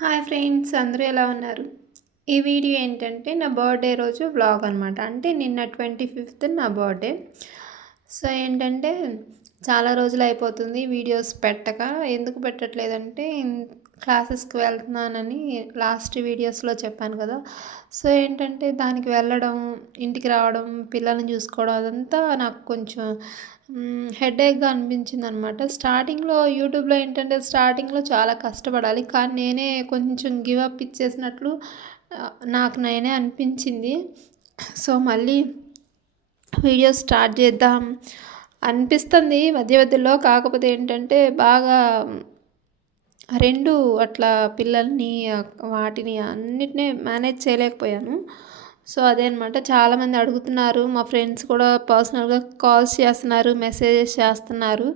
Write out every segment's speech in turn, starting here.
Hi friends, అందరూ ఎలా ఉన్నారు? ఈ వీడియో ఏంటంటే నా బర్త్డే రోజు వ్లాగ్ అనమాట. అంటే నిన్న 25th నా బర్త్డే. సో ఏంటంటే చాలా రోజులు అయిపోతుంది వీడియోస్ పెట్టక. ఎందుకు పెట్టట్లేదంటే క్లాసెస్కి వెళ్తున్నానని లాస్ట్ వీడియోస్లో చెప్పాను కదా. సో ఏంటంటే దానికి వెళ్ళడం, ఇంటికి రావడం, పిల్లల్ని చూసుకోవడం అదంతా నాకు కొంచెం హెడేక్గా అనిపించింది అనమాట. స్టార్టింగ్లో యూట్యూబ్లో ఏంటంటే స్టార్టింగ్లో చాలా కష్టపడాలి, కానీ నేనే కొంచెం గివ్ అప్ ఇచ్చేసినట్లు నాకు నేనే అనిపించింది. సో మళ్ళీ వీడియోస్ స్టార్ట్ చేద్దాం అనిపిస్తుంది మధ్య మధ్యలో. కాకపోతే ఏంటంటే బాగా రెండు అట్లా పిల్లల్ని వాటిని అన్నిటినీ మేనేజ్ చేయలేకపోయాను. సో అదే అనమాట. చాలామంది అడుగుతున్నారు, మా ఫ్రెండ్స్ కూడా పర్సనల్గా కాల్స్ చేస్తున్నారు, మెసేజెస్ చేస్తున్నారు,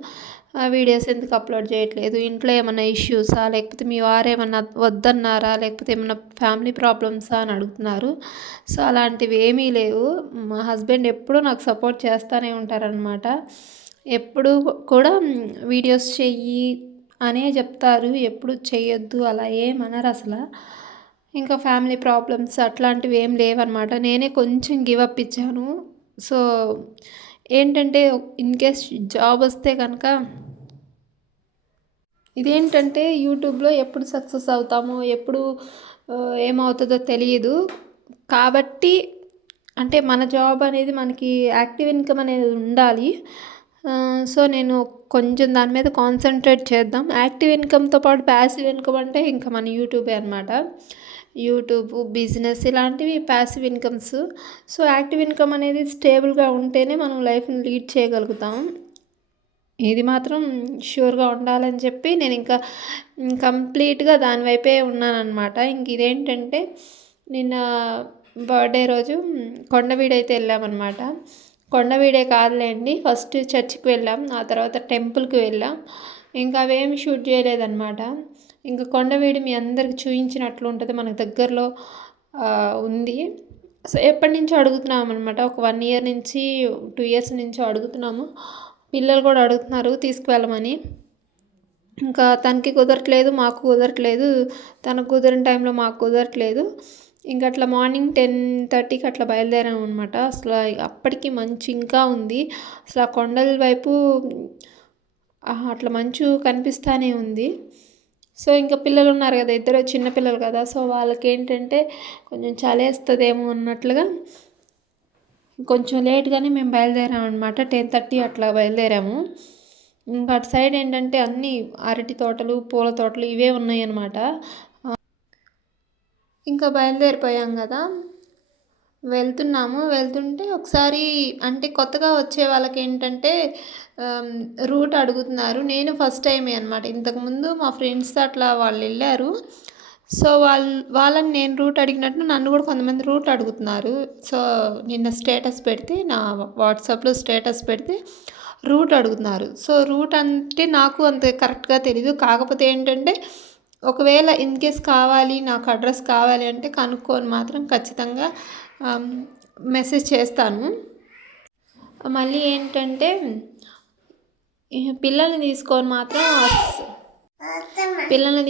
వీడియోస్ ఎందుకు అప్లోడ్ చేయట్లేదు, ఇంట్లో ఏమన్నా ఇష్యూసా, లేకపోతే మీ వారు ఏమన్నా వద్దన్నారా, లేకపోతే ఏమన్నా ఫ్యామిలీ ప్రాబ్లమ్సా అని అడుగుతున్నారు. సో అలాంటివి ఏమీ లేవు. మా హస్బెండ్ ఎప్పుడూ నాకు సపోర్ట్ చేస్తూనే ఉంటారనమాట. ఎప్పుడు కూడా వీడియోస్ చెయ్యి అనే చెప్తారు, ఎప్పుడు చేయొద్దు అలా ఏమనరు అసలు. ఇంకా ఫ్యామిలీ ప్రాబ్లమ్స్ అట్లాంటివి ఏం లేవన్నమాట. నేనే కొంచెం గివ్ అప్ ఇచ్చాను. సో ఏంటంటే ఇన్కేస్ జాబ్ వస్తే కనుక ఇదేంటంటే యూట్యూబ్లో ఎప్పుడు సక్సెస్ అవుతామో ఎప్పుడు ఏమవుతుందో తెలియదు. కాబట్టి అంటే మన జాబ్ అనేది మనకి యాక్టివ్ ఇన్కమ్ అనేది ఉండాలి. సో నేను కొంచెం దాని మీద కాన్సన్ట్రేట్ చేద్దాం. యాక్టివ్ ఇన్కమ్తో పాటు ప్యాసివ్ ఇన్కమ్ అంటే ఇంకా మన యూట్యూబే అనమాట. యూట్యూబ్, బిజినెస్ ఇలాంటివి passive incomes. So active income అనేది స్టేబుల్గా ఉంటేనే మనం లైఫ్ని లీడ్ చేయగలుగుతాం. ఇది మాత్రం ష్యూర్గా ఉండాలని చెప్పి నేను ఇంకా కంప్లీట్గా దాని వైపే ఉన్నానన్నమాట. ఇంక ఇదేంటంటే నిన్న బర్త్డే రోజు కొండవీడైతే వెళ్ళామన్నమాట. కొండవీడే కాదులేండి, ఫస్ట్ చర్చికి వెళ్ళాం, ఆ తర్వాత టెంపుల్కి వెళ్ళాం. ఇంకా అవేమి షూట్ చేయలేదన్నమాట. ఇంకా కొండవీడి మీ అందరికి చూపించినట్లు ఉంటుంది, మనకు దగ్గరలో ఉంది. సో ఎప్పటి నుంచో అడుగుతున్నాం అనమాట. ఒక 1 year నుంచి 2 years నుంచి అడుగుతున్నాము. పిల్లలు కూడా అడుగుతున్నారు తీసుకువెళ్ళమని. ఇంకా తనకి కుదరట్లేదు, మాకు కుదరట్లేదు, తనకు కుదిరిన టైంలో మాకు కుదరట్లేదు. ఇంకా అట్లా మార్నింగ్ 10:30కి అట్లా బయలుదేరాము అనమాట. అసలు అప్పటికి మంచు ఇంకా ఉంది. అసలు ఆ కొండల వైపు అట్లా మంచు కనిపిస్తూనే ఉంది. సో ఇంకా పిల్లలు ఉన్నారు కదా, ఇద్దరు చిన్న పిల్లలు కదా, సో వాళ్ళకి ఏంటంటే కొంచెం చలేస్తుందేమో అన్నట్లుగా కొంచెం లేట్గానే మేము బయలుదేరాము అనమాట. 10:30 అట్లా బయలుదేరాము. ఇంకా అటు సైడ్ ఏంటంటే అన్ని అరటి తోటలు, పూల తోటలు ఇవే ఉన్నాయి అన్నమాట. ఇంకా బయలుదేరిపోయాం కదా, వెళ్తుంటే ఒకసారి అంటే కొత్తగా వచ్చే వాళ్ళకి ఏంటంటే రూట్ అడుగుతున్నారు. నేను ఫస్ట్ టైమే అనమాట. ఇంతకుముందు మా ఫ్రెండ్స్ అట్లా వాళ్ళు వెళ్ళారు. సో వాళ్ళని నేను రూట్ అడిగినట్టు నన్ను కూడా కొంతమంది రూట్ అడుగుతున్నారు. సో నిన్న స్టేటస్ పెడితే, నా వాట్సాప్లో స్టేటస్ పెడితే రూట్ అడుగుతున్నారు. సో రూట్ అంటే నాకు అంత కరెక్ట్గా తెలీదు. కాకపోతే ఏంటంటే ఒకవేళ ఇన్ కేస్ కావాలి, నాకు అడ్రస్ కావాలి అంటే కనుక్కొని మాత్రం ఖచ్చితంగా మెసేజ్ చేస్తాను. మళ్ళీ ఏంటంటే పిల్లల్ని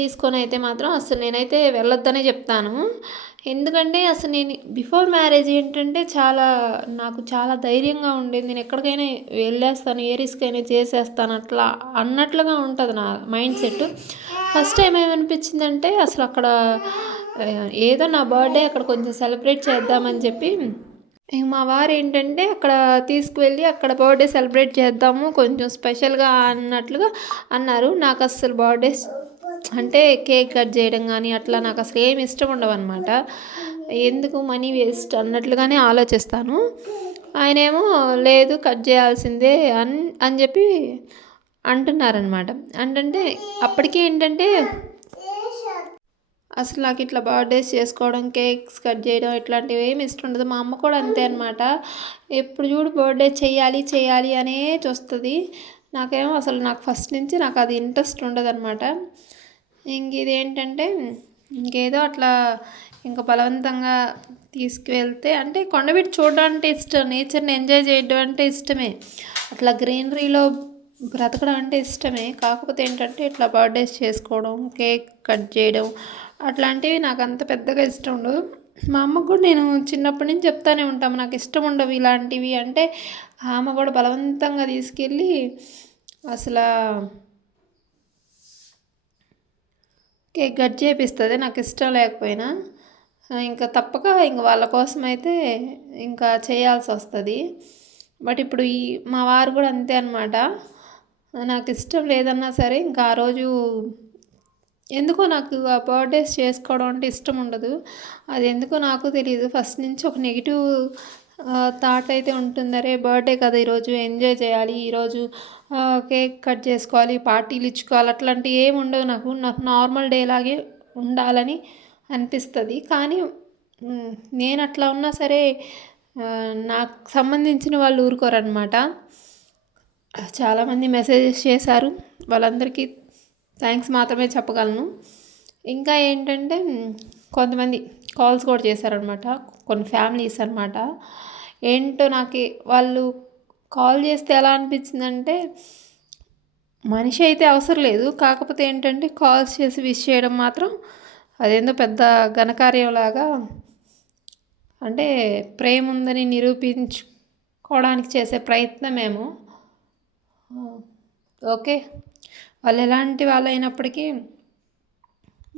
తీసుకొని అయితే మాత్రం అసలు నేనైతే వెళ్ళొద్దనే చెప్తాను. ఎందుకంటే అసలు నేను బిఫోర్ మ్యారేజ్ ఏంటంటే నాకు చాలా ధైర్యంగా ఉండేది. నేను ఎక్కడికైనా వెళ్ళేస్తాను, ఏ రిస్క్ అయినా చేసేస్తాను అట్లా అన్నట్లుగా ఉంటుంది నా మైండ్ సెట్. ఫస్ట్ టైం ఏమనిపించిందంటే అసలు అక్కడ ఏదో నా బర్త్డే అక్కడ కొంచెం సెలబ్రేట్ చేద్దామని చెప్పి మా వారు ఏంటంటే అక్కడ తీసుకువెళ్ళి అక్కడ బర్త్డే సెలబ్రేట్ చేద్దాము కొంచెం స్పెషల్గా అన్నట్లుగా అన్నారు. నాకు అసలు బర్త్డేస్ అంటే కేక్ కట్ చేయడం కానీ అట్లా నాకు అసలు ఏమి ఇష్టం ఉండవు అనమాట. ఎందుకు మనీ వేస్ట్ అన్నట్లుగానే ఆలోచిస్తాను. ఆయనేమో లేదు కట్ చేయాల్సిందే అని చెప్పి అంటున్నారనమాట. అంటే అప్పటికే ఏంటంటే అసలు నాకు ఇట్లా బర్త్డేస్ చేసుకోవడం, కేక్స్ కట్ చేయడం ఇట్లాంటివి ఏమి ఇష్టం ఉండదు. మా అమ్మ కూడా అంతే అనమాట. ఎప్పుడు చూడు బర్త్డే చేయాలి అనే చూస్తుంది. నాకేమో అసలు నాకు ఫస్ట్ నుంచి నాకు అది ఇంట్రెస్ట్ ఉండదు అనమాట. ఇదేంటంటే ఇంకేదో అట్లా ఇంకా బలవంతంగా తీసుకువెళ్తే అంటే కొండవీటి చూడడం అంటే ఇష్టం, నేచర్ని ఎంజాయ్ చేయడం అంటే ఇష్టమే. అట్లా గ్రీనరీలో బ్రతకడం అంటే ఇష్టమే. కాకపోతే ఏంటంటే ఇట్లా బర్త్‌డేస్ చేసుకోవడం, కేక్ కట్ చేయడం అట్లాంటివి నాకు అంత పెద్దగా ఇష్టం ఉండదు. మా అమ్మకు కూడా నేను చిన్నప్పటి నుంచి చెప్తానే ఉంటాము, నాకు ఇష్టం ఉండవు ఇలాంటివి అంటే. ఆమె కూడా బలవంతంగా తీసుకెళ్ళి అసలు కేక్ కట్ చేపిస్తుంది నాకు ఇష్టం లేకపోయినా. ఇంకా తప్పక ఇంక వాళ్ళ కోసం అయితే ఇంకా చేయాల్సి వస్తుంది. బట్ ఇప్పుడు మా వారు కూడా అంతే అనమాట. నాకు ఇష్టం లేదన్నా సరే ఇంకా ఆ రోజు ఎందుకో నాకు ఆ బర్త్డేస్ చేసుకోవడం అంటే ఇష్టం ఉండదు. అది ఎందుకో నాకు తెలియదు. ఫస్ట్ నుంచి ఒక నెగిటివ్ థాట్ అయితే ఉంటుంది. అరే బర్త్డే కదా ఈరోజు ఎంజాయ్ చేయాలి, ఈరోజు కేక్ కట్ చేసుకోవాలి, పార్టీలు ఇచ్చుకోవాలి, అట్లాంటివి ఏమి ఉండవు. నాకు నార్మల్ డే లాగే ఉండాలని అనిపిస్తుంది. కానీ నేను అట్లా ఉన్నా సరే నాకు సంబంధించిన వాళ్ళు ఊరుకోరనమాట. చాలామంది మెసేజెస్ చేశారు, వాళ్ళందరికీ థ్యాంక్స్ మాత్రమే చెప్పగలను. ఇంకా ఏంటంటే కొంతమంది కాల్స్ కూడా చేశారనమాట, కొన్ని ఫ్యామిలీస్ అనమాట. ఏంటో నాకు వాళ్ళు కాల్ చేస్తే ఎలా అనిపించిందంటే, మనిషి అయితే అవసరం లేదు, కాకపోతే ఏంటంటే కాల్స్ చేసి విష్ చేయడం మాత్రం అదేందో పెద్ద ఘనకార్యంలాగా, అంటే ప్రేమ ఉందని నిరూపించుకోవడానికి చేసే ప్రయత్నమేమో. ఓకే, వాళ్ళు ఎలాంటి వాళ్ళు అయినప్పటికీ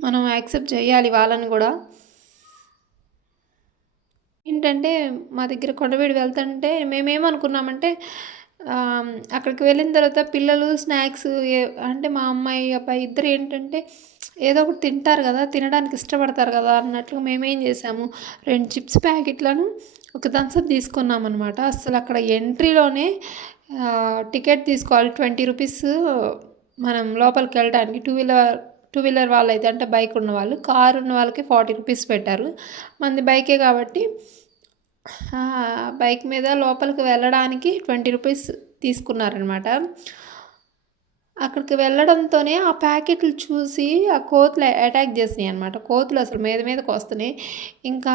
మనం యాక్సెప్ట్ చేయాలి వాళ్ళని కూడా. ఏంటంటే మా దగ్గర కొండవీడు వెళ్తుంటే మేమేమనుకున్నామంటే, అక్కడికి వెళ్ళిన తర్వాత పిల్లలు స్నాక్స్ అంటే మా అమ్మాయి అబ్బాయి ఇద్దరు ఏంటంటే ఏదో ఒకటి తింటారు కదా, తినడానికి ఇష్టపడతారు కదా అన్నట్లుగా మేమేం చేసాము, 2 చిప్స్ ప్యాకెట్లను ఒక థమ్స్అప్ తీసుకున్నామన్నమాట. అసలు అక్కడ ఎంట్రీలోనే టికెట్ తీసుకోవాలి 20 రూపీస్. మనం లోపలికి వెళ్ళడానికి టూ వీలర్ వాళ్ళు అయితే, అంటే బైక్ ఉన్న వాళ్ళు, కారు ఉన్న వాళ్ళకి 40 రూపీస్ పెట్టారు. మంది బైకే కాబట్టి బైక్ మీద లోపలికి వెళ్ళడానికి 20 రూపీస్ తీసుకున్నారనమాట. అక్కడికి వెళ్ళడంతోనే ఆ ప్యాకెట్లు చూసి ఆ కోతులు అటాక్ చేసినాయి అనమాట. కోతులు అసలు మీదకి వస్తున్నాయి. ఇంకా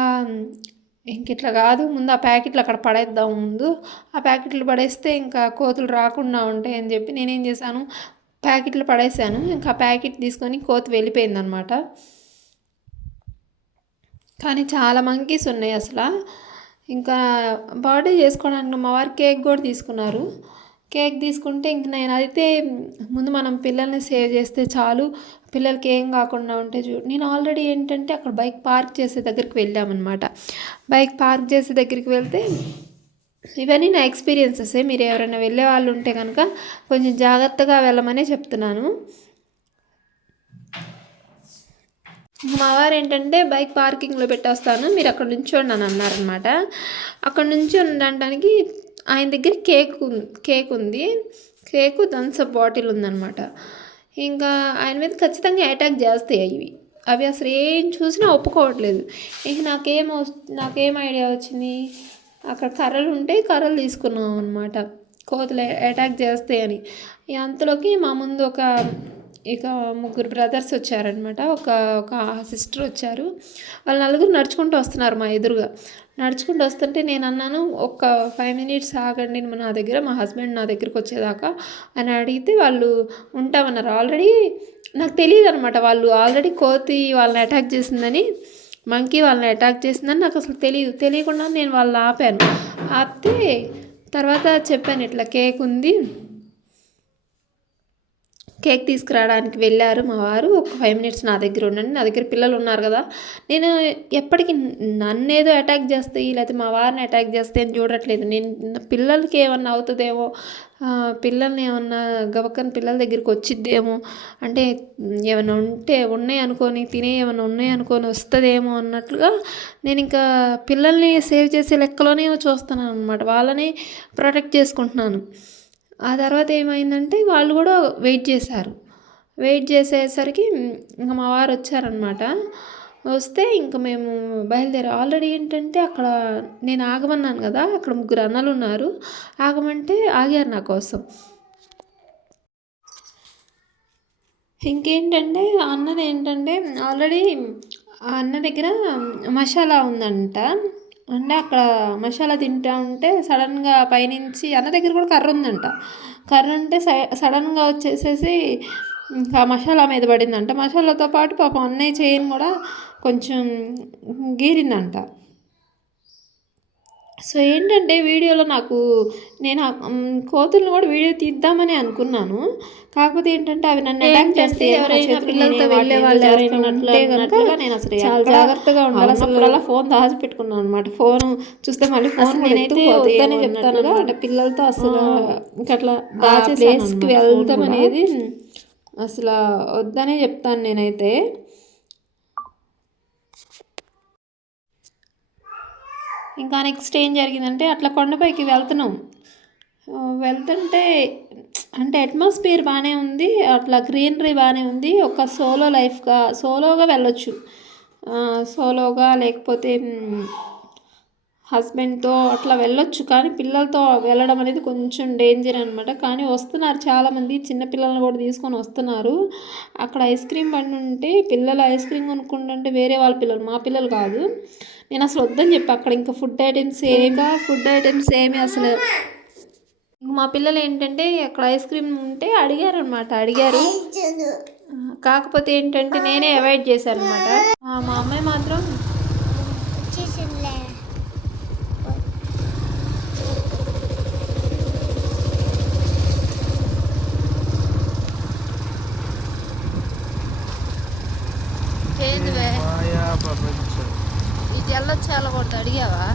ఇట్లా కాదు, ముందు ఆ ప్యాకెట్లు అక్కడ పడేద్దాం, ముందు ఆ ప్యాకెట్లు పడేస్తే ఇంకా కోతులు రాకుండా ఉంటాయి అని చెప్పి నేనేం చేశాను, ప్యాకెట్లు పడేసాను. ఇంకా ఆ ప్యాకెట్ తీసుకొని కోతి వెళ్ళిపోయిందనమాట. కానీ చాలా మంకీస్ ఉన్నాయి అసలు. ఇంకా బర్త్డే చేసుకోవడానికి మా వారు కేక్ కూడా తీసుకున్నారు. కేక్ తీసుకుంటే ఇంక నేను అయితే ముందు మనం పిల్లల్ని సేవ్ చేస్తే చాలు, పిల్లలకి ఏం కాకుండా ఉంటే నేను ఆల్రెడీ ఏంటంటే అక్కడ బైక్ పార్క్ చేసే దగ్గరికి వెళ్ళామన్నమాట. బైక్ పార్క్ చేసే దగ్గరికి వెళ్తే ఇవన్నీ నా ఎక్స్పీరియన్సెస్. మీరు ఎవరైనా వెళ్ళే వాళ్ళు ఉంటే కనుక కొంచెం జాగ్రత్తగా వెళ్ళమనే చెప్తున్నాను. మా వారు ఏంటంటే బైక్ పార్కింగ్లో పెట్టేస్తాను, మీరు అక్కడ నుంచోండి అని అన్నారనమాట. అక్కడ నుంచి ఉండడానికి ఆయన దగ్గర కేక్ ఉంది, కేకు థమ్స్అప్ బాటిల్ ఉందన్నమాట. ఇంకా ఆయన మీద ఖచ్చితంగా అటాక్ చేస్తాయి అవి అసలు ఏం చూసినా ఒప్పుకోవట్లేదు. ఇంక నాకేం ఐడియా వచ్చింది, అక్కడ కర్రలు ఉంటే కర్రలు తీసుకున్నాం అనమాట, కోతులు అటాక్ చేస్తాయని. అంతలోకి మా ముందు ఇక 3 బ్రదర్స్ వచ్చారనమాట, ఒక సిస్టర్ వచ్చారు. వాళ్ళు నలుగురు నడుచుకుంటూ వస్తున్నారు మా ఎదురుగా. నడుచుకుంటూ వస్తుంటే నేను అన్నాను, ఒక 5 మినిట్స్ ఆగండి నా దగ్గర, మా హస్బెండ్ నా దగ్గరికి వచ్చేదాకా అని అడిగితే వాళ్ళు ఉంటామన్నారు. ఆల్రెడీ నాకు తెలియదు అనమాట, వాళ్ళు ఆల్రెడీ కోతి వాళ్ళని అటాక్ చేసిందని, మంకీ వాళ్ళని అటాక్ చేసిందని నాకు అసలు తెలియకుండా నేను వాళ్ళని ఆపితే తర్వాత చెప్పాను, ఇట్లా కేక్ ఉంది, కేక్ తీసుకురావడానికి వెళ్ళారు మా వారు, ఒక 5 మినిట్స్ నా దగ్గర ఉండండి, నా దగ్గర పిల్లలు ఉన్నారు కదా. నేను ఎప్పటికీ నన్నేదో అటాక్ చేస్తాయి లేకపోతే మా వారిని అటాక్ చేస్తే అని చూడట్లేదు. నేను పిల్లలకి ఏమన్నా అవుతుందేమో, పిల్లల్ని ఏమన్నా గబక్కని పిల్లల దగ్గరికి వచ్చిద్దేమో, అంటే ఏమైనా ఉన్నాయి అనుకొని తినే ఏమైనా ఉన్నాయి అనుకొని వస్తుందేమో అన్నట్లుగా నేను ఇంకా పిల్లల్ని సేవ్ చేసే లెక్కలోనే చూస్తున్నాను అనమాట, వాళ్ళని ప్రొటెక్ట్ చేసుకుంటున్నాను. ఆ తర్వాత ఏమైందంటే వాళ్ళు కూడా వెయిట్ చేసేసరికి ఇంకా మా వారు వచ్చారనమాట. వస్తే ఇంకా మేము బయలుదేరాం. ఆల్రెడీ ఏంటంటే అక్కడ నేను ఆగమన్నాను కదా, అక్కడ 3 అన్నలు ఉన్నారు, ఆగమంటే ఆగారు నా కోసం. ఇంకేంటంటే అన్నది ఏంటంటే ఆల్రెడీ ఆ అన్న దగ్గర మసాలా ఉందంట, అంటే అక్కడ మసాలా తింటా ఉంటే సడన్గా పైనుంచి అన్న దగ్గర కూడా కర్ర ఉందంట. కర్ర ఉంటే సడన్గా వచ్చేసేసి ఇంకా మసాలా మీద పడిందంట. మసాలాతో పాటు పాపం అన్నయ్య చేయని కూడా కొంచెం గీరిందంట. సో ఏంటంటే వీడియోలో నాకు నేను కోతులను కూడా వీడియో తీద్దామని అనుకున్నాను. కాకపోతే ఏంటంటే అవి నన్ను అటాక్ చేస్తే ఎవరైనా పిల్లలతో వెళ్ళే వాళ్ళు ఎవరైనా ఉంటే కనుక నేను అసలు చాలా జాగ్రత్తగా ఉండాలి. అసలు అలా ఫోన్ దాచిపెట్టుకున్నాను అనమాట. ఫోన్ చూస్తే మళ్ళీ ఫోన్ నేనైతే వద్దనే చెప్తాను అనమాట. పిల్లలతో అసలు ఇంకట్లా ప్లేస్కి వెళ్తాం అనేది అసలు వద్దనే చెప్తాను నేనైతే. ఇంకా నెక్స్ట్ ఏం జరిగిందంటే అట్లా కొండపైకి వెళ్తుంటే అంటే అట్మాస్ఫియర్ బాగానే ఉంది, అట్లా గ్రీనరీ బాగానే ఉంది. ఒక సోలోగా వెళ్ళొచ్చు, సోలోగా లేకపోతే హస్బెండ్తో అట్లా వెళ్ళొచ్చు. కానీ పిల్లలతో వెళ్ళడం అనేది కొంచెం డేంజర్ అనమాట. కానీ వస్తున్నారు చాలామంది, చిన్నపిల్లలను కూడా తీసుకొని వస్తున్నారు. అక్కడ ఐస్ క్రీమ్ బండి ఉంటే పిల్లలు ఐస్ క్రీమ్ కొనుక్కుంటుంటే వేరే వాళ్ళ పిల్లలు, మా పిల్లలు కాదు. నేను అసలు వద్దని చెప్పి అక్కడ ఇంకా ఫుడ్ ఐటమ్స్ ఏమి అసలు మా పిల్లలు ఏంటంటే అక్కడ ఐస్ క్రీమ్ ఉంటే అడిగారు. కాకపోతే ఏంటంటే నేనే అవాయిడ్ చేశాను అనమాట. మా అమ్మాయి మాత్రం ఇది వెళ్ళొచ్చు వెళ్ళకూడదు అడిగావా?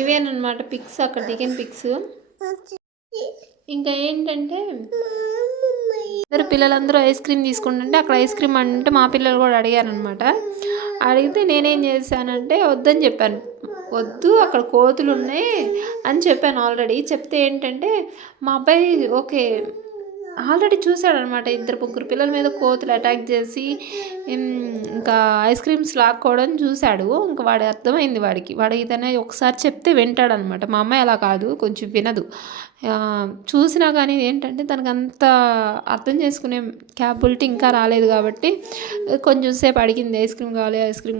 ఇవేనమాట పిక్స్, అక్కడ దిగిన పిక్స్. ఇంకా ఏంటంటే పిల్లలందరూ ఐస్ క్రీమ్ తీసుకుంటుంటే అక్కడ ఐస్ క్రీమ్ అంటే మా పిల్లలు కూడా అడిగారనమాట. అడిగితే నేనేం చేశానంటే వద్దని చెప్పాను. వద్దు అక్కడ కోతులు ఉన్నాయి అని చెప్పాను ఆల్రెడీ. చెప్తే ఏంటంటే మా అబ్బాయి ఓకే ఆల్రెడీ చూశాడనమాట. 2-3 పిల్లల మీద కోతులు అటాక్ చేసి ఇంకా ఐస్ క్రీమ్స్ లాక్కోవడం చూశాడు. ఇంకా వాడు అర్థమైంది వాడు ఏదైనా ఒకసారి చెప్తే వింటాడనమాట. మా అమ్మాయి అలా కాదు, కొంచెం వినదు. చూసినా కానీ ఏంటంటే తనకు అంత అర్థం చేసుకునే క్యాపబిలిటీ ఇంకా రాలేదు. కాబట్టి కొంచెం సేపు అడిగింది ఐస్ క్రీమ్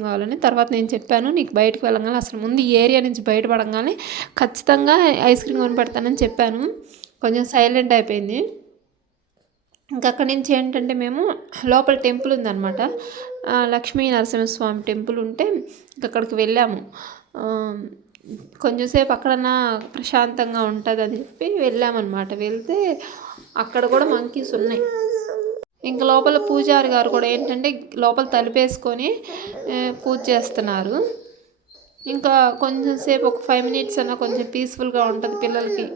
కావాలని. తర్వాత నేను చెప్పాను, నీకు బయటకు వెళ్ళగానే అసలు ముందు ఈ ఏరియా నుంచి బయటపడగానే ఖచ్చితంగా ఐస్ క్రీమ్ కొని పెడతానని చెప్పాను. కొంచెం సైలెంట్ అయిపోయింది. ఇంకా అక్కడి నుంచి ఏంటంటే మేము లోపల టెంపుల్ ఉందన్నమాట, లక్ష్మీ నరసింహస్వామి టెంపుల్ ఉంటే ఇంక అక్కడికి వెళ్ళాము. కొంచెంసేపు అక్కడన్నా ప్రశాంతంగా ఉంటుంది అని చెప్పి వెళ్ళామన్నమాట. వెళ్తే అక్కడ కూడా మంకీస్ ఉన్నాయి. ఇంకా లోపల పూజారి గారు కూడా ఏంటంటే లోపల తలుపేసుకొని పూజ చేస్తున్నారు. ఇంకా కొంచెం సేపు ఒక 5 minutes అన్నా కొంచెం పీస్ఫుల్గా ఉంటుంది పిల్లలకి.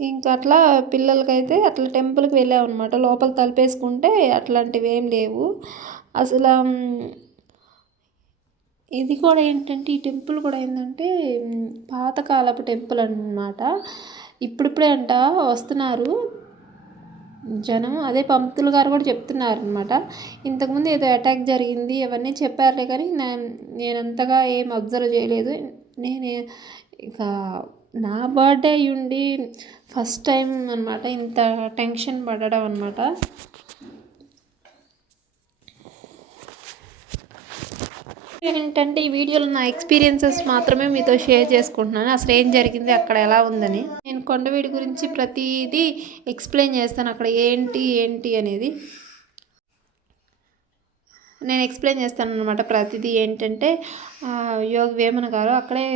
ఇంకా అట్లా పిల్లలకైతే అట్లా టెంపుల్కి వెళ్ళామన్నమాట. లోపల తలుపేసుకుంటే అట్లాంటివి ఏం లేవు అసలు. ఇది కూడా ఏంటంటే ఈ టెంపుల్ కూడా ఏంటంటే పాతకాలపు టెంపుల్ అన్నమాట. ఇప్పుడిప్పుడే అంట వస్తున్నారు జనం. అదే పంతులు గారు కూడా చెప్తున్నారు అనమాట. ఇంతకుముందు ఏదో అటాక్ జరిగింది అవన్నీ చెప్పారులే, కానీ నేను అంతగా ఏం అబ్జర్వ్ చేయలేదు. నేను ఇక నా బర్త్డే అయ్యుండి ఫస్ట్ టైం అనమాట ఇంత టెన్షన్ పడడం అనమాట. ఏంటంటే ఈ వీడియోలో నా ఎక్స్పీరియన్సెస్ మాత్రమే మీతో షేర్ చేసుకుంటున్నాను. అసలు ఏం జరిగింది, అక్కడ ఎలా ఉందని. నేను కొండవీడి గురించి ప్రతిదీ ఎక్స్ప్లెయిన్ చేస్తాను. అక్కడ ఏంటి అనేది నేను ఎక్స్ప్లెయిన్ చేస్తాను అనమాట. ప్రతిదీ ఏంటంటే యోగి వేమన గారు అక్కడే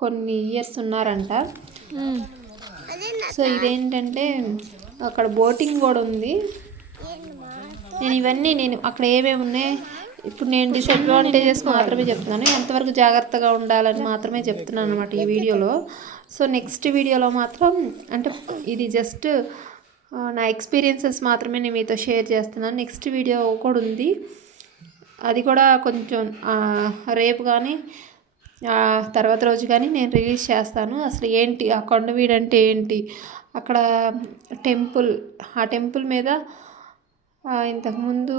కొన్ని ఇయర్స్ ఉన్నారంట. సో ఇదేంటంటే అక్కడ బోటింగ్ కూడా ఉంది. నేను అక్కడ ఏమేమి ఉన్నాయి ఇప్పుడు నేను డిసడ్వాంటేజెస్ మాత్రమే చెప్తున్నాను, ఎంతవరకు జాగ్రత్తగా ఉండాలని మాత్రమే చెప్తున్నాను అనమాట ఈ వీడియోలో. సో నెక్స్ట్ వీడియోలో మాత్రం అంటే ఇది జస్ట్ నా ఎక్స్పీరియన్సెస్ మాత్రమే నేను మీతో షేర్ చేస్తున్నాను. నెక్స్ట్ వీడియో కూడా ఉంది, అది కూడా కొంచెం రేపు కానీ తర్వాత రోజు కానీ నేను రిలీజ్ చేస్తాను. అసలు ఏంటి ఆ కొండవీడు అంటే ఏంటి, అక్కడ టెంపుల్, ఆ టెంపుల్ మీద ఇంతకుముందు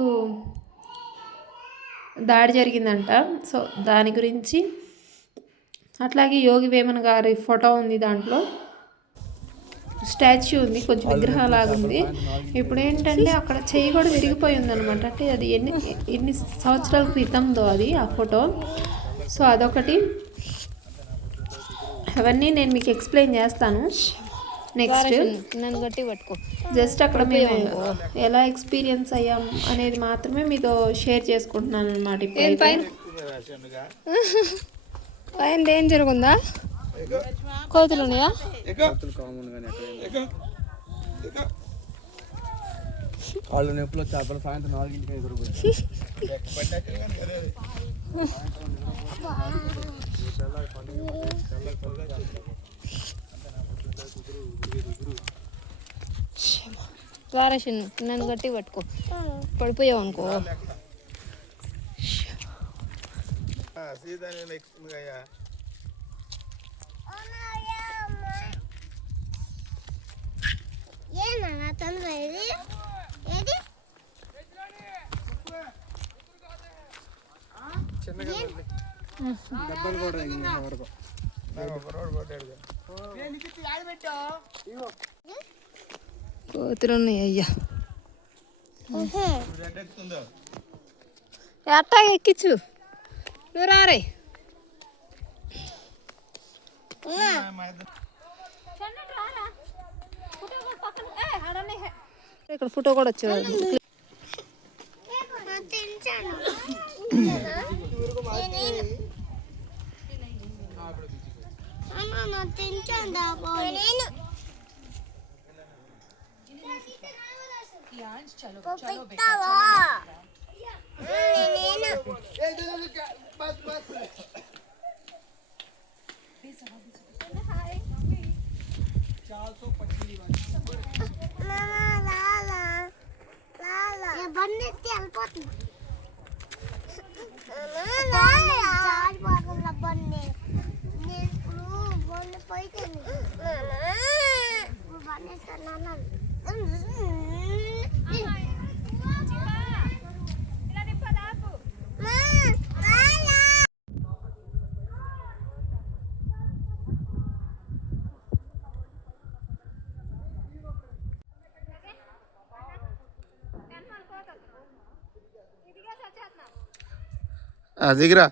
దాడి జరిగిందంట. సో దాని గురించి, అట్లాగే యోగి వేమన్ గారి ఫోటో ఉంది, దాంట్లో స్టాచ్యూ ఉంది, కొంచెం విగ్రహం లాగా ఉంది. ఇప్పుడు ఏంటంటే అక్కడ చెయ్యి కూడా విరిగిపోయి ఉందన్నమాట. అంటే అది ఎన్ని సంవత్సరాల క్రితందో అది ఆ ఫోటో. సో అదొకటి, అవన్నీ నేను మీకు ఎక్స్ప్లెయిన్ చేస్తాను నెక్స్ట్. జస్ట్ అక్కడ మేము ఎలా ఎక్స్పీరియన్స్ అయ్యాం అనేది మాత్రమే మీతో షేర్ చేసుకుంటున్నాను అనమాట. ఇప్పుడు పైన డేంజర్ ఉందా, కోతులు ఉన్నాయా? కాళ్ళు నొప్పులు చేపలు సాయంత్రం 4ంటికి ఎదురుపోయి ద్వారషన్ నన్ను గట్టి పట్టుకో, పడిపోయావు అనుకో. డబ్బలు కూడా కోతులు ఉన్నాయి అయ్యా. ఎట్టా ఎక్కించు, నువ్వు రారే. ఇక్కడ ఫోటో కూడా వచ్చేవాళ్ళు. దిగిరా.